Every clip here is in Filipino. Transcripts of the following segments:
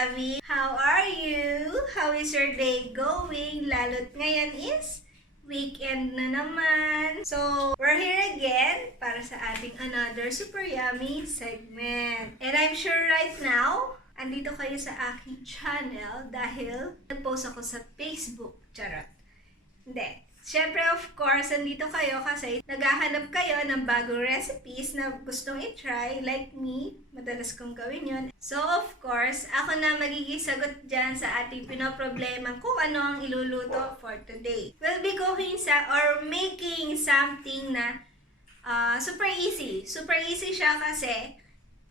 Lovey! How are you? How is your day going? Lalo't ngayon is weekend na naman. So, we're here again para sa ating another super yummy segment. And I'm sure right now, andito kayo sa aking channel dahil nag-post ako sa Facebook. Charot. Hindi. Siyempre, of course, andito kayo kasi naghahanap kayo ng bagong recipes na gustong i-try, like me. Madalas kong gawin yun. So, of course, ako na magiging sagot dyan sa ating pinoproblema kung ano ang iluluto for today. We'll be cooking or making something na super easy. Super easy siya kasi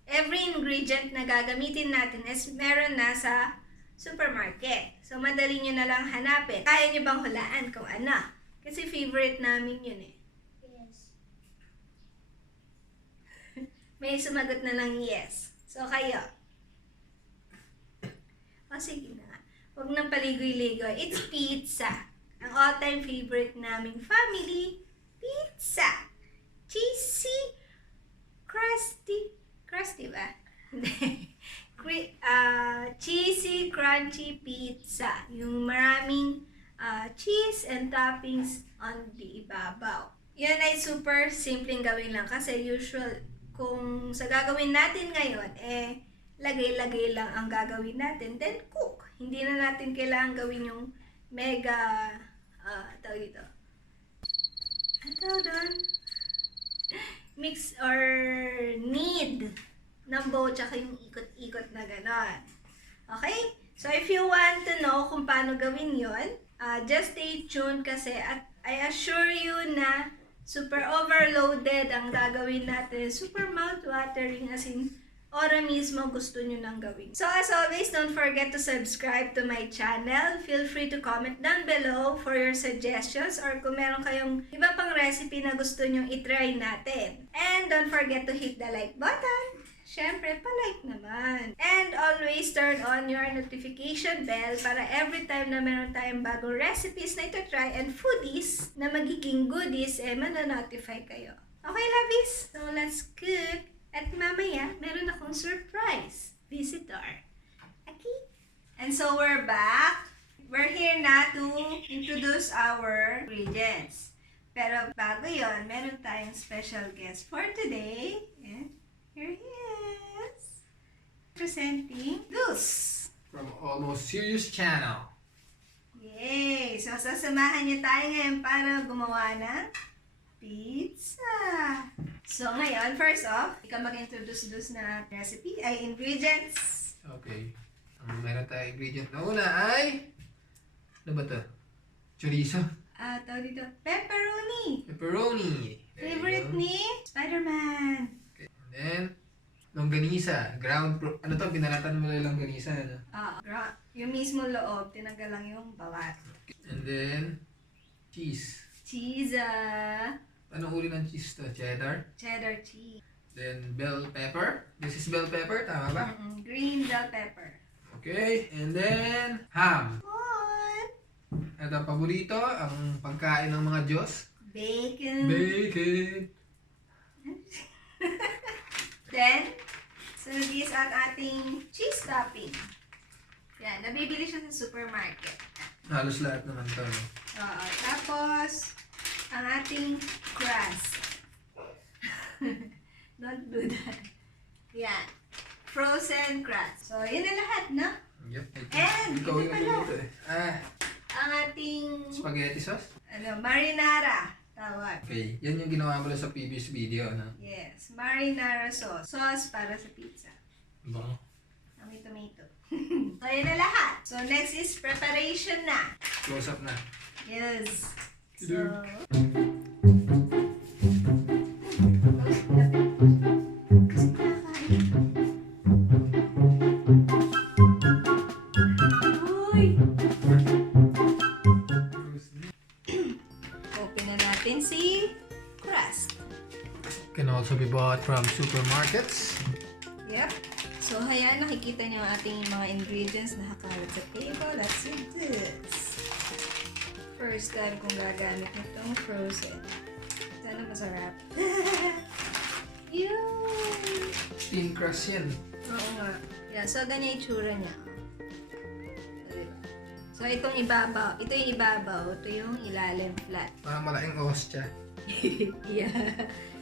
every ingredient na gagamitin natin is meron na sa supermarket. So, madali nyo na lang hanapin. Kaya nyo bang hulaan kung ano? Kasi favorite namin yun eh. Yes. May sumagot na lang yes. So, kayo. O, sige na nga. Huwag nang paligoy-ligoy. It's pizza. Ang all-time favorite naming family, pizza. Cheesy, crusty. Crusty ba? Hindi. Cheesy, crunchy pizza. Yung maraming cheese and toppings on the ibabaw. Yan ay super simpleng gawin lang kasi usual kung sa gagawin natin ngayon, lagay-lagay lang ang gagawin natin, then cook. Hindi na natin kailangan gawin yung mega, tawag dito. Ano tawag doon? Mix or knead ng bowl tsaka yung ikot-ikot na gano'n. Okay? So, if you want to know kung paano gawin yon, just stay tuned kasi at I assure you na super overloaded ang gagawin natin. Super mouth-watering as in ora mismo gusto nyo nang gawin. So as always, don't forget to subscribe to my channel. Feel free to comment down below for your suggestions or kung meron kayong iba pang recipe na gusto nyo itry natin. And don't forget to hit the like button. Siyempre, pa-like naman. And always turn on your notification bell para every time na meron tayong bagong recipes na ito try and foodies na magiging goodies, mananotify kayo. Okay, lovies? So, let's cook. At mamaya, meron akong surprise visitor. Okay? And so, we're back. We're here na to introduce our ingredients. Pero bago yon, meron tayong special guest for today. And here he is. Presenting Goose. From Almost Serious Channel. Yay! So, sasamahan niyo tayo ngayon para gumawa ng pizza. So, ngayon, first off, ikaw mag-introduce na recipe, ay ingredients. Okay. Ang meron tayong ingredient na una ay... Ano ba ito? Chorizo. Tawag dito, pepperoni. Pepperoni. There you Favorite go. ni Spider-Man. Okay. And then, Longanisa. Ano to? Pinalatan mo lang Longanisa. Ano? Yung mismo loob, tinagal lang yung balat. Okay. And then, cheese. Cheese. Anong uri ng cheese to? Cheddar. Cheddar cheese. Then, bell pepper. This is bell pepper. Tama ba? Green bell pepper. Okay. And then, ham. What? At ang paborito, ang pagkain ng mga Diyos. Bacon. Bacon. Then, sunod is ang ating cheese topping. Yan, nabibili siya sa supermarket. Halos lahat naman to. No? Oo, tapos, ang ating crust. Don't do that. Yan. Frozen crust. So, yun na lahat, no? Yep. And, ikaw ito yung pala. maluto eh. Ang ating, Spaghetti sauce? marinara. Tawag. Okay, yan yung ginawa ko lang sa previous video, no? Yes, marinara sauce. Sauce para sa pizza. Bango. Ang may tomato. So, yun na lahat. So, next is preparation na. Close up na. Yes. So, open na natin si crust. Can also be bought from supermarkets. Yep. So, ayan, nakikita niyo ang ating mga ingredients na nakakalot sa table. Let's do this. First time kong gagamit nitong frozen. Sana masarap. Yun! Thin crust yan. Oo nga. Yeah, so ganyan yung itsura niya. So, itong ibabaw. Ito yung ibabaw. Ito yung ilalim flat. Parang malaking ostya. Yeah.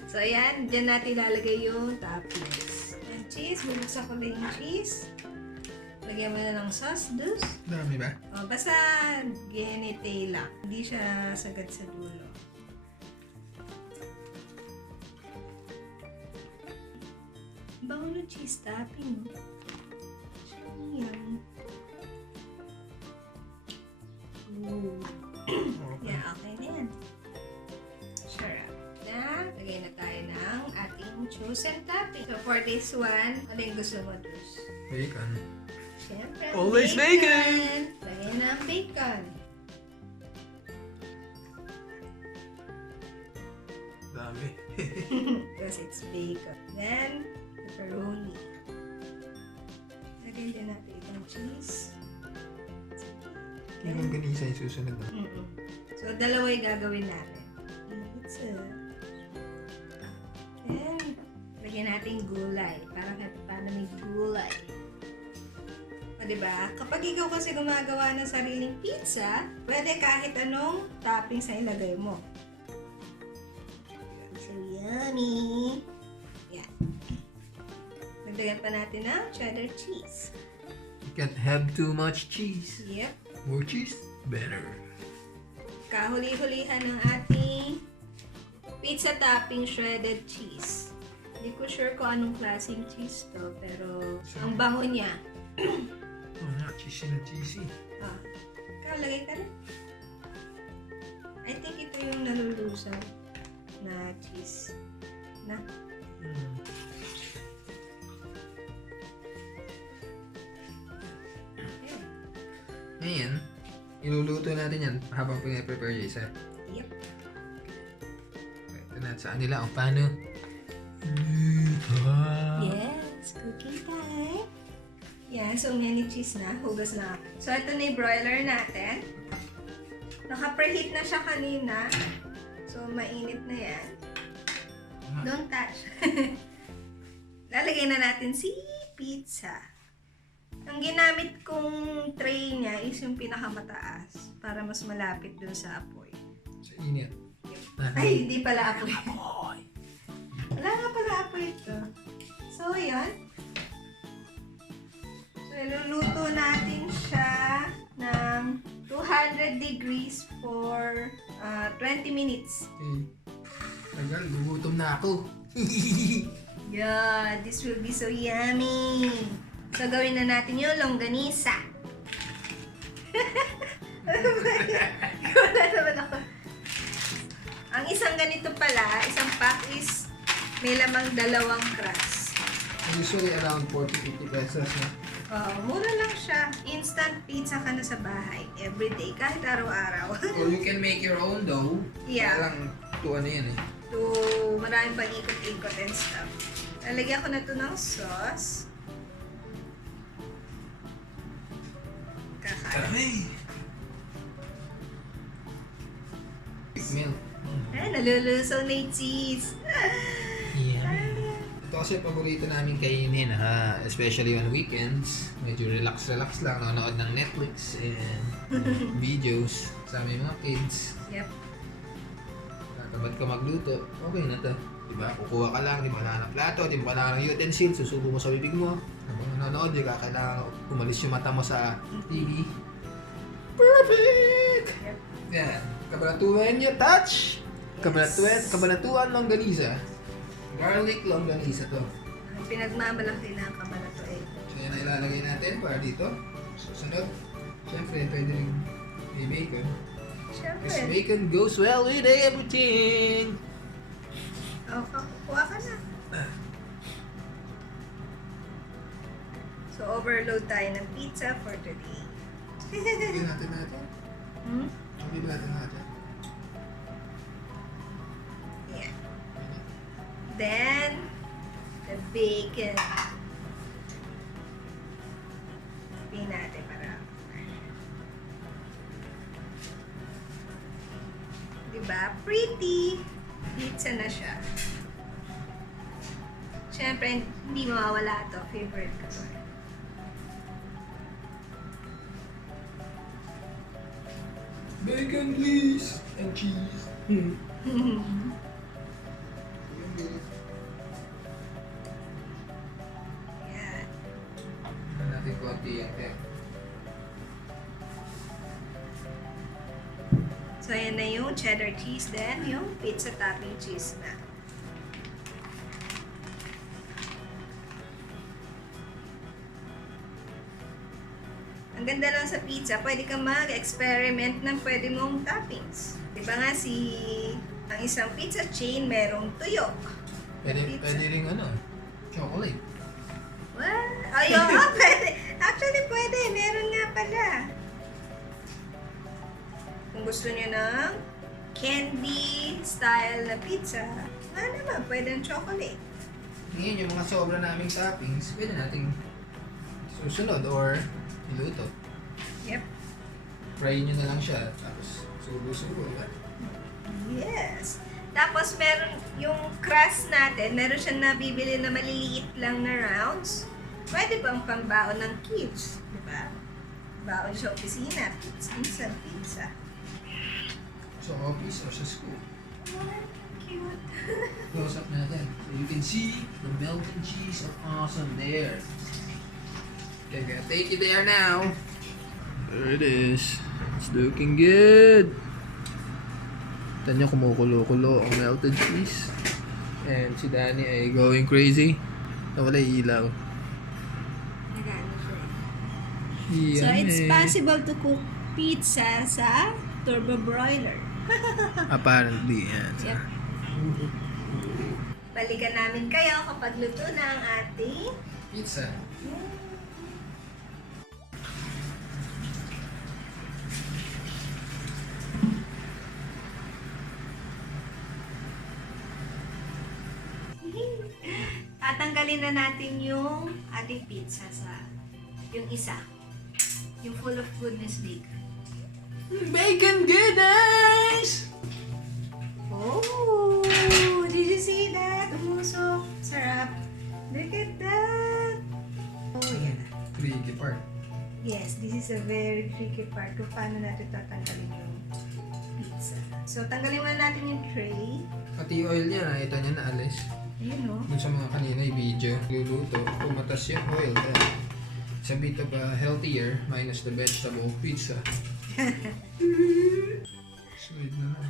So, ayan. Diyan natin ilalagay yung toppings. Yung cheese. Bubuksan ko na yung cheese. Lagyan mo na ng sauce, dus. Dami ba? O, basta ganite lang. Hindi siya sagad sa dulo. Bango ng cheese topping. Yan. Ooh. Yeah, okay na yan. Sarap na. Lagay na tayo ng ating chosen topping. So, for this one, ano yung gusto mo, dus? Bacon. Siyempre, Always bacon! Lagay na ang bacon. Dami. Because it's bacon. Then, pepperoni. Lagay din natin itong cheese. Yung Longanisa yung susunod na. So, dalawa yung gagawin natin. Pizza. Then, lagyan natin gulay. Para kahit paano may gulay. O, diba? Kapag ikaw kasi gumagawa ng sariling pizza, pwede kahit anong toppings na ilagay mo. So, yummy! Yan. Nagdagan pa natin ng cheddar cheese. You can't have too much cheese. Yep. More cheese, better. Kahuli-hulihan ng ating pizza topping shredded cheese. Hindi ko sure kung anong klaseng cheese to, pero ang bango niya. Oh nga, cheesy na cheesy. Ah, kalagay ka rin. I think ito yung nalulusaw na cheese. Na? Ngayon, iluluto natin yan habang pinaprepare yung isa. Yep. Ito na sa kanila kung paano. Yes, cooking time. Yan, so ngayon cheese na, hugas na. So ito na yung broiler natin. Naka-preheat na siya kanina. So mainit na yan. Don't touch. Lalagay na natin si pizza. Ang ginamit kong tray niya is yung pinakamataas para mas malapit dun sa apoy. Sa init. Ay, hindi pala apoy. Wala nga pala apoy ito. So, yan. So, iluluto natin siya ng 200 degrees for 20 minutes. Okay. Tagal, gugutom na ako. Yeah, this will be so yummy. So, gawin na natin yung longanisa. Wala naman ako. Ang isang ganito pala, isang pack is may lamang 2 crust. Usually around 40-50 pesos na. Mura lang siya. Instant pizza ka na sa bahay. Everyday, kahit araw-araw. Or you can make your own dough. Yeah. Parang to ano yan eh. To maraming pang ikot-ikot and stuff. Lalagyan ko na to ng sauce. Dami! Milk. Ay, nalulusaw na yung cheese. Yeah. Ito kasi paborito namin kainin ha. Especially on weekends. Medyo relax-relax lang. Nanonood ng Netflix and videos sa aming mga kids. Yep. Tatamad ka magluto. Okay na to. Diba? Kukuha ka lang. Di ba kailangan ng plato. Di ba kailangan ng utensil. Susubo mo sa bibig mo. Habang nanonood, di ka kailangan umalis yung mata mo sa TV. Perfect! Yep. Yan. Kabanatuan niya, touch! Kabanatuan Longanisa. Garlic Longanisa to. Ang pinagmamalaki na ang kabalato eh. So yan ang ilalagay natin para dito. Susunod. Siyempre, pwede rin may bacon. Siyempre. Because bacon goes well with everything. Kuha ka na. So, overload tayo ng pizza for today. Lagyan natin natin. Hmm? Lagyan natin. Yeah. Then, the bacon. Sabihin natin para. Diba? Pretty. Pizza na siya. Siyempre, hindi mawawala to. Favorite ko to. Bacon, please! And cheese. Yan. Ano natin konti yan, Pep? So, ayan na yung cheddar cheese, then yung pizza topping cheese na. Ang ganda lang sa pizza, pwede kang mag-experiment ng pwede mong toppings. Diba nga ang isang pizza chain merong tuyok. Pwede rin ano, chocolate. Well, ayun, pwede. Actually, pwede. Meron nga pala. Kung gusto niyo ng candy style na pizza, nga naman, pwede ng chocolate. Ngayon, yung mga sobra naming toppings, pwede nating susunod or iluto. Yep. Fry nyo na lang siya, tapos subo-subo, diba? Yes. Tapos meron yung crust natin, meron siyang nabibili na maliliit lang na rounds. Pwede bang pambaon ng kids, di ba? Baon sa opisina, pizza, pizza. Sa office or sa school. Oh, cute. Close up natin. So you can see the melted cheese of awesome there. Okay, I'm gonna take you there now. There it is. It's looking good. Ito nyo, kumukulo-kulo ang melted cheese. And si Danny ay going crazy. Nawala yung ilaw. Nagano siya. Yummy. So it's possible to cook pizza sa turbo broiler. Apparently, yan. Yep. Balikan namin kayo kapag luto na ang ating Pizza. Tatanggalin na natin yung ating pizza sa yung isa. Yung full of goodness bacon. Bacon goodness! Oh! Did you see that? Umusok. Sarap. Look at that. Oh, yan na. Tricky part. Yes, this is a very tricky part kung paano natin tatanggalin yung pizza. So, tanggalin muna natin yung tray. Pati yung oil niya, nakita niya na alis. Ayun, no? Dun sa mga kanina yung video, luluto, pumatas yung oil. Kaya it's a bit of a healthier, minus the vegetable pizza. Sweet naman.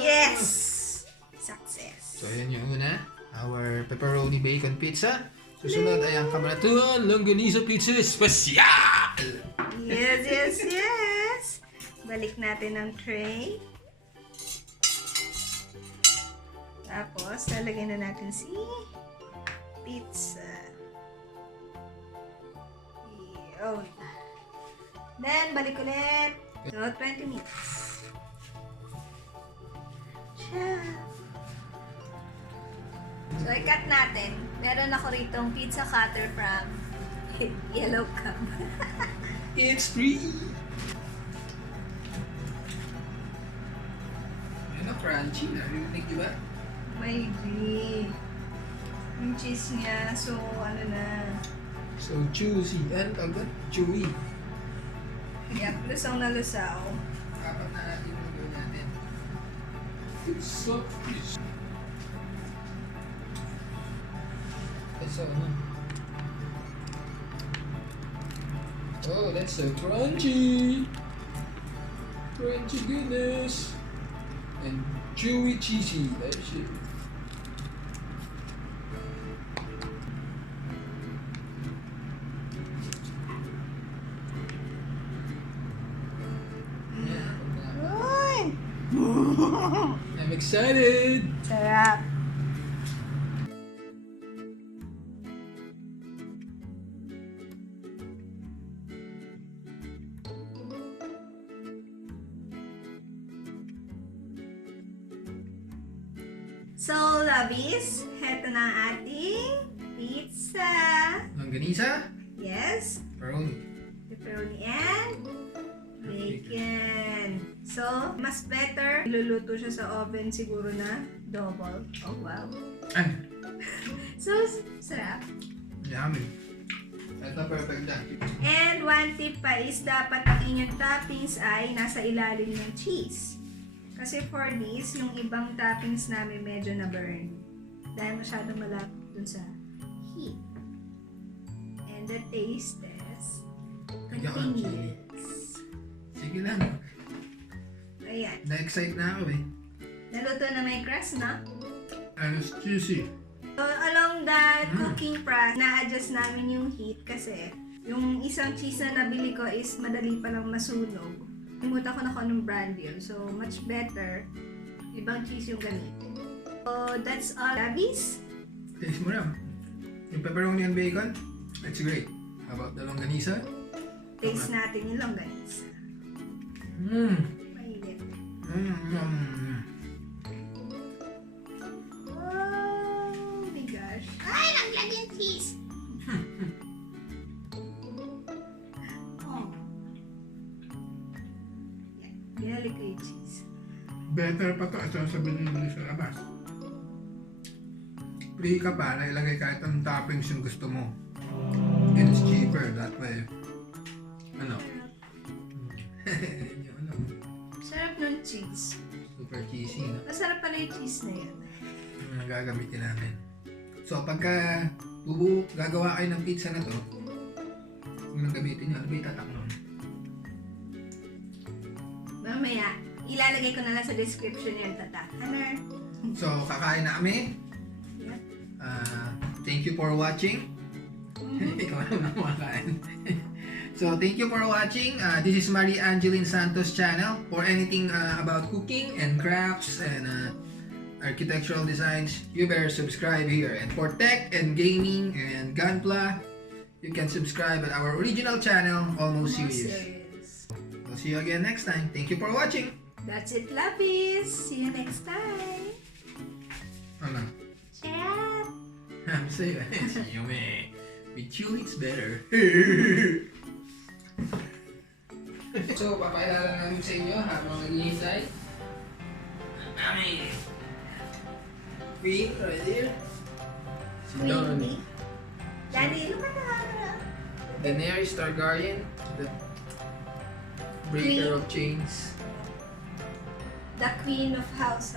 Yes! Success! So ayan yung una, our pepperoni bacon pizza. Susunod ay ang kabanatuan Longanisa pizza special! Yes, yes, yes! Balik natin ang tray. Tapos, lalagyan na natin si pizza. Oh. Then, balik ulit. So, 20 minutes. Ciao! So, i-cut natin. Meron ako ritong pizza cutter from Yellow Cab. It's free! Ano, crunchy na. Rinig, di ba? May G. Yung cheese niya, so ano na. So juicy. Ano tawag? Chewy. Yep, lusaw na lusaw. Apat na natin yung gawin natin. It's so fish. So, ano? Oh, that's so crunchy! Crunchy goodness! And chewy cheesy. That's it. Uy! I'm excited! Sarap. So, Lovies, heto na ang ating pizza. Longanisa, Yes, pepperoni. pepperoni and bacon. So, mas better, iluluto siya sa oven siguro na double. Oh, wow. Ay, So, sarap. yummy. Ito perfect dyan. And one tip pa is dapat ang inyong toppings ay nasa ilalim ng cheese. Kasi for this, yung ibang toppings namin medyo na-burn. Dahil masyado malapit dun sa heat. And the taste is Lagyan ko ng chili. continuous. Sige lang. Ayan. Na-excite na ako eh. Naluto na may crust, no? And it's juicy. So, along the cooking process, na-adjust namin yung heat kasi yung isang cheese na nabili ko is madali palang masunog. Limutan ko na kung anong brand yun. So, much better ibang cheese yung gamitin. So, that's all. Lovies? Taste mo lang. Yung pepperoni and bacon, it's great. How about the longanisa? Taste natin yung longanisa. Mainit. Oh my gosh. Ay, naglag yung cheese! Oh. Yan. Binalik ko yung cheese. Better pa to ito sa binili sa labas. Free ka pa na ilagay kahit anong toppings yung gusto mo. And it's cheaper that way. Ano? Yung ano? Sarap ng cheese. Super cheesy, no? Masarap pala yung cheese na yan. Yung gagamitin namin. So pagka gagawa kayo ng pizza na to, kung nang gamitin nyo, ano ba itatak nun? Mamaya, ilalagay ko na lang sa description yung tatak. Hanner. So kakain na kami. Yeah. Thank you for watching. Ikaw naman kumakain. So thank you for watching. This is Marie Angeline Santos channel. For anything about cooking and crafts and architectural designs, you better subscribe here. And for tech and gaming and gunpla, you can subscribe at our original channel, Almost Serious. We'll see you again next time. Thank you for watching. That's it, Lovies. See you next time. Ano? Chat. See you, man. With you, it's better. So, papakilala namin sa inyo habang naghihintay. Amin! Queen, right here. Si Donnie. Daddy, look at that. Daenerys Targaryen, the breaker of chains. The Queen of House.